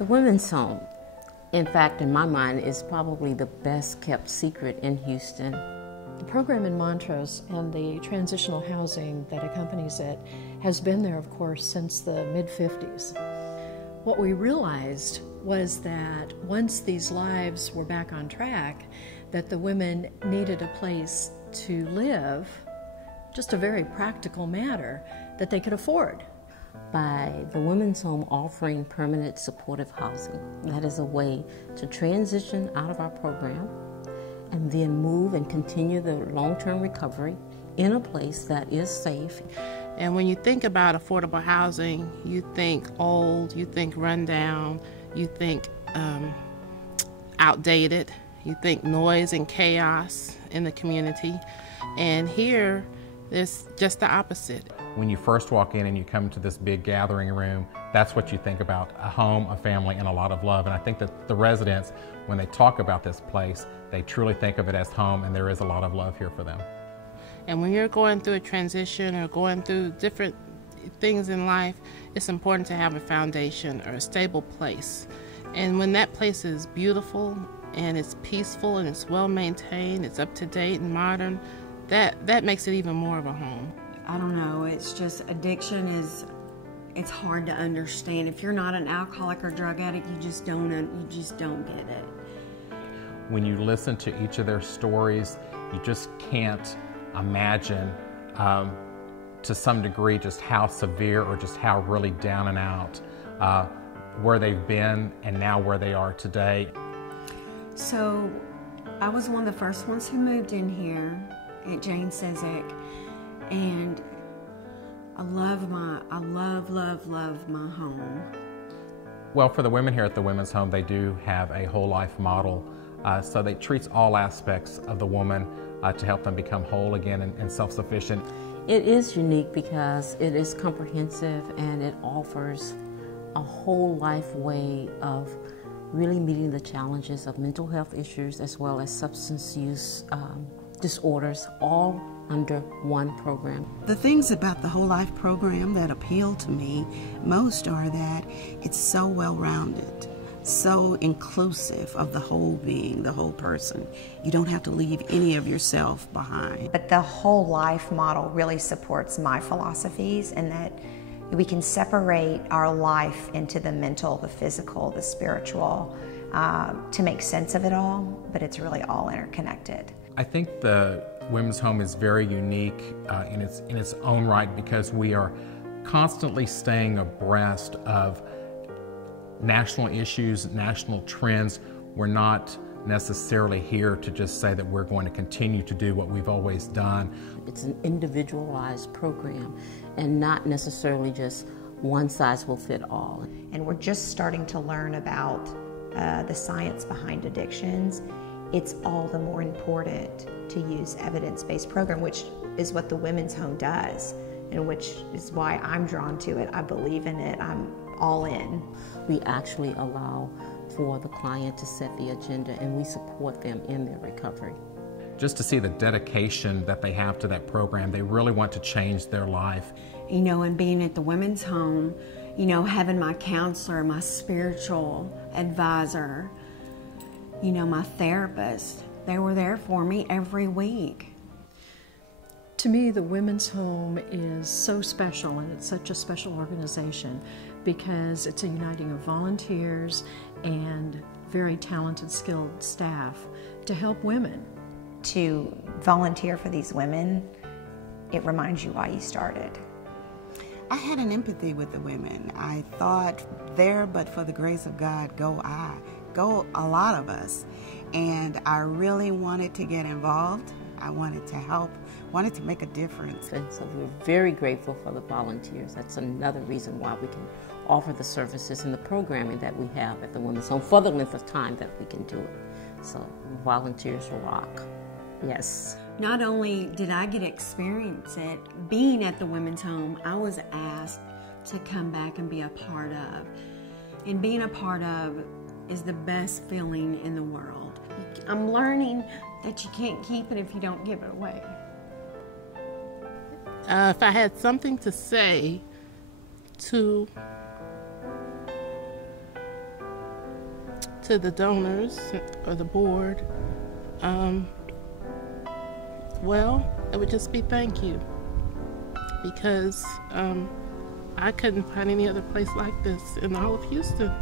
The Women's Home, in fact, in my mind, is probably the best kept secret in Houston. The program in Montrose and the transitional housing that accompanies it has been there, of course, since the mid-50s. What we realized was that once these lives were back on track, that the women needed a place to live, just a very practical matter, that they could afford. By the Women's Home offering permanent supportive housing, that is a way to transition out of our program and then move and continue the long-term recovery in a place that is safe. And when you think about affordable housing, you think old, you think rundown, you think outdated, you think noise and chaos in the community. And here, it's just the opposite. When you first walk in and you come to this big gathering room, that's what you think about: a home, a family, and a lot of love. And I think that the residents, when they talk about this place, they truly think of it as home, and there is a lot of love here for them. And when you're going through a transition or going through different things in life, it's important to have a foundation or a stable place. And when that place is beautiful and it's peaceful and it's well maintained, it's up to date and modern, that makes it even more of a home. I don't know, it's just addiction it's hard to understand. If you're not an alcoholic or drug addict, you just don't get it. When you listen to each of their stories, you just can't imagine to some degree just how severe or just how really down and out where they've been and now where they are today. So I was one of the first ones who moved in here at Jane Cizik, and I love my home. Well, for the women here at the Women's Home, they do have a whole life model. So they treats all aspects of the woman to help them become whole again and self-sufficient. It is unique because it is comprehensive and it offers a whole life way of really meeting the challenges of mental health issues as well as substance use disorders, all under one program. The things about the Whole Life program that appeal to me most are that it's so well-rounded, so inclusive of the whole being, the whole person. You don't have to leave any of yourself behind. But the Whole Life model really supports my philosophies, and that we can separate our life into the mental, the physical, the spiritual, to make sense of it all, but it's really all interconnected. I think the Women's Home is very unique in its own right because we are constantly staying abreast of national issues, national trends. We're not necessarily here to just say that we're going to continue to do what we've always done. It's an individualized program and not necessarily just one size will fit all. And we're just starting to learn about the science behind addictions. It's all the more important to use evidence-based program, which is what the Women's Home does, and which is why I'm drawn to it. I believe in it. I'm all in. We actually allow for the client to set the agenda, and we support them in their recovery. Just to see the dedication that they have to that program, they really want to change their life. You know, and being at the Women's Home, you know, having my counselor, my spiritual advisor, you know, my therapist, they were there for me every week. To me, the Women's Home is so special, and it's such a special organization because it's a uniting of volunteers and very talented, skilled staff to help women. To volunteer for these women, it reminds you why you started. I had an empathy with the women. I thought, there but for the grace of God, go I. Go a lot of us. And I really wanted to get involved. I wanted to help, wanted to make a difference. And so we're very grateful for the volunteers. That's another reason why we can offer the services and the programming that we have at the Women's Home for the length of time that we can do it. So volunteers rock. Yes. Not only did I get experience at being at the Women's Home, I was asked to come back and be a part of. And being a part of is the best feeling in the world. I'm learning that you can't keep it if you don't give it away. If I had something to say to to the donors or the board, well, it would just be thank you, because I couldn't find any other place like this in all of Houston.